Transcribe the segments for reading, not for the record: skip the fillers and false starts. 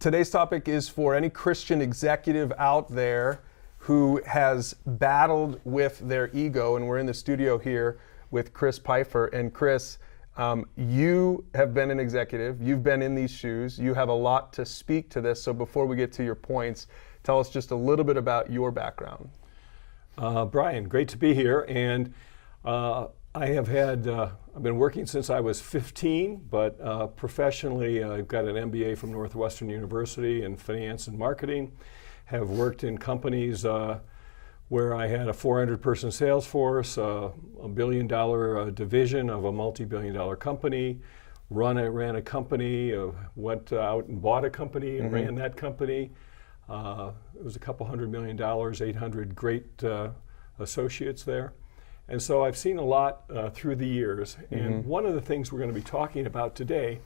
Today's topic is for any Christian executive out there who has battled with their ego, and we're in the studio here with Chris Pfeiffer. And Chris, you have been an executive, you've been in these shoes, you have a lot to speak to this, so before we get to your points, tell us just a little bit about your background. Brian, great to be here, and I've been working since I was 15, but professionally I've got an MBA from Northwestern University in finance and marketing, have worked in companies where I had a 400-person sales force, a $1 billion division of a multi-billion-dollar company, ran a company, went out and bought a company and ran that company. It was a couple $100 million, 800 great associates there. And so I've seen a lot through the years. And one of the things we're going to be talking about today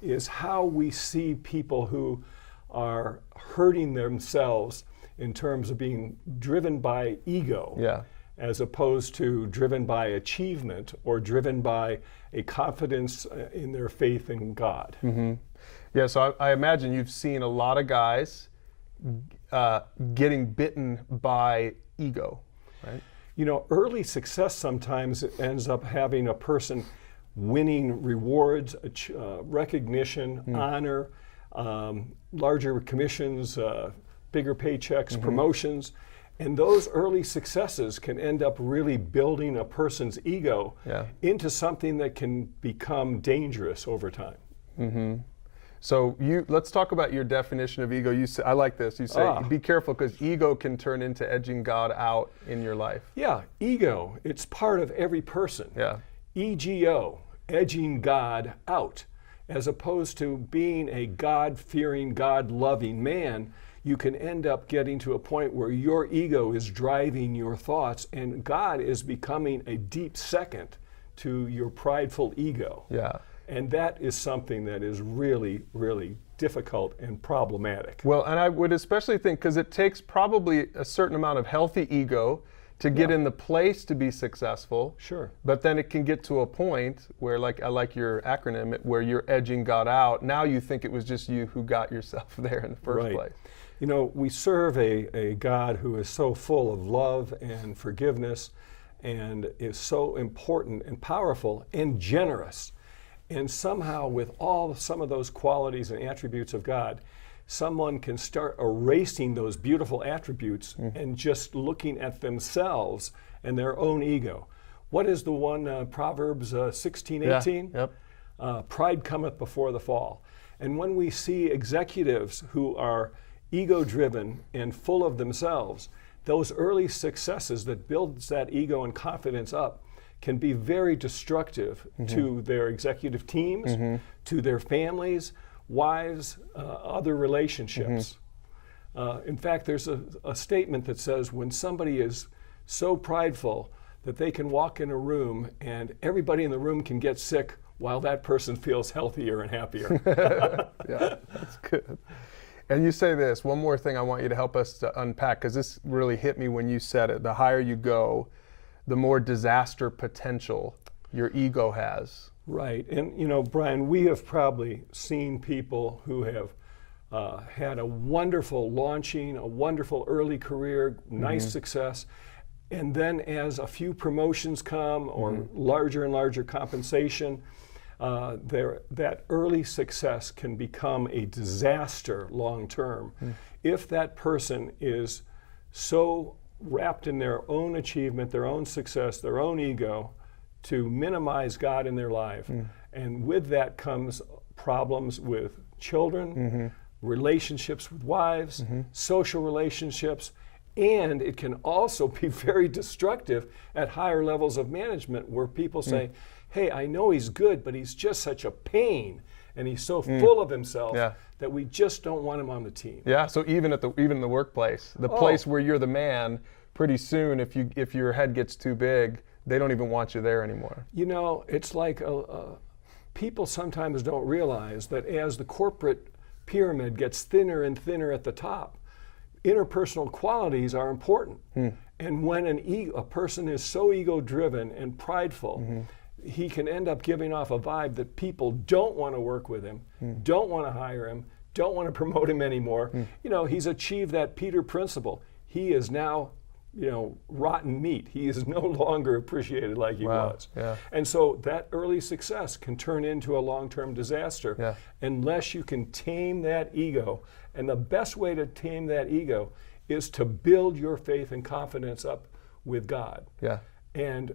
is how we see people who are hurting themselves in terms of being driven by ego, as opposed to driven by achievement or driven by a confidence in their faith in God. Yeah, so I imagine you've seen a lot of guys getting bitten by ego, right? You know, early success sometimes ends up having a person winning rewards, recognition, honor, larger commissions, bigger paychecks, promotions, and those early successes can end up really building a person's ego into something that can become dangerous over time. So let's talk about your definition of ego. I like this. You say, be careful because ego can turn into edging God out in your life. Yeah, ego, it's part of every person. EGO, edging God out. As opposed to being a God-fearing, God-loving man, you can end up getting to a point where your ego is driving your thoughts and God is becoming a deep second to your prideful ego. And that is something that is really, really difficult and problematic. Well, and I would especially think, because it takes probably a certain amount of healthy ego to get in the place to be successful. But then it can get to a point where, I like your acronym, where you're edging God out. Now you think it was just you who got yourself there in the first place. You know, we serve a God who is so full of love and forgiveness and is so important and powerful and generous. And somehow with some of those qualities and attributes of God, someone can start erasing those beautiful attributes and just looking at themselves and their own ego. What is the one, Proverbs 16:18? Pride cometh before the fall. And when we see executives who are ego-driven and full of themselves, those early successes that builds that ego and confidence up can be very destructive to their executive teams, to their families, wives, other relationships. In fact, there's a statement that says when somebody is so prideful that they can walk in a room and everybody in the room can get sick while that person feels healthier and happier. Yeah, that's good. And you say this, one more thing I want you to help us to unpack, because this really hit me when you said it. The higher you go, the more disaster potential your ego has. Right, and you know, Brian, we have probably seen people who have had a wonderful launching, a wonderful early career, nice success, and then as a few promotions come or larger and larger compensation, that early success can become a disaster long term if that person is so wrapped in their own achievement, their own success, their own ego, to minimize God in their life. And with that comes problems with children, relationships with wives, social relationships, and it can also be very destructive at higher levels of management where people say, hey, I know he's good, but he's just such a pain, and he's so full of himself that we just don't want him on the team. Yeah, so even in the workplace, the place where you're the man, pretty soon if your head gets too big, they don't even want you there anymore. You know, it's like people sometimes don't realize that as the corporate pyramid gets thinner and thinner at the top, interpersonal qualities are important. And when a person is so ego-driven and prideful, he can end up giving off a vibe that people don't want to work with him, don't want to hire him, don't want to promote him anymore. He's achieved that Peter principle. He is now, rotten meat. He is no longer appreciated like he was. Yeah. And so that early success can turn into a long-term disaster unless you can tame that ego. And the best way to tame that ego is to build your faith and confidence up with God. Yeah. And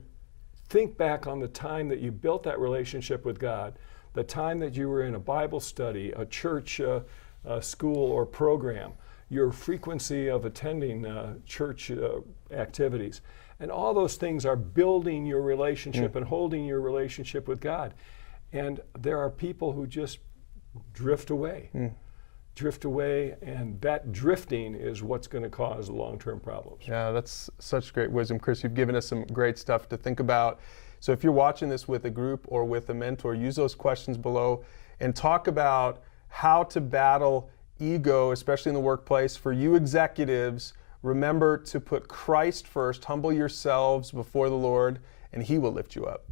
think back on the time that you built that relationship with God, the time that you were in a Bible study, a church school or program, your frequency of attending church activities. And all those things are building your relationship and holding your relationship with God. And there are people who just drift away. Drift away, and that drifting is what's going to cause long-term problems. Yeah, that's such great wisdom, Chris. You've given us some great stuff to think about. So if you're watching this with a group or with a mentor, use those questions below and talk about how to battle ego, especially in the workplace. For you executives, remember to put Christ first, humble yourselves before the Lord, and He will lift you up.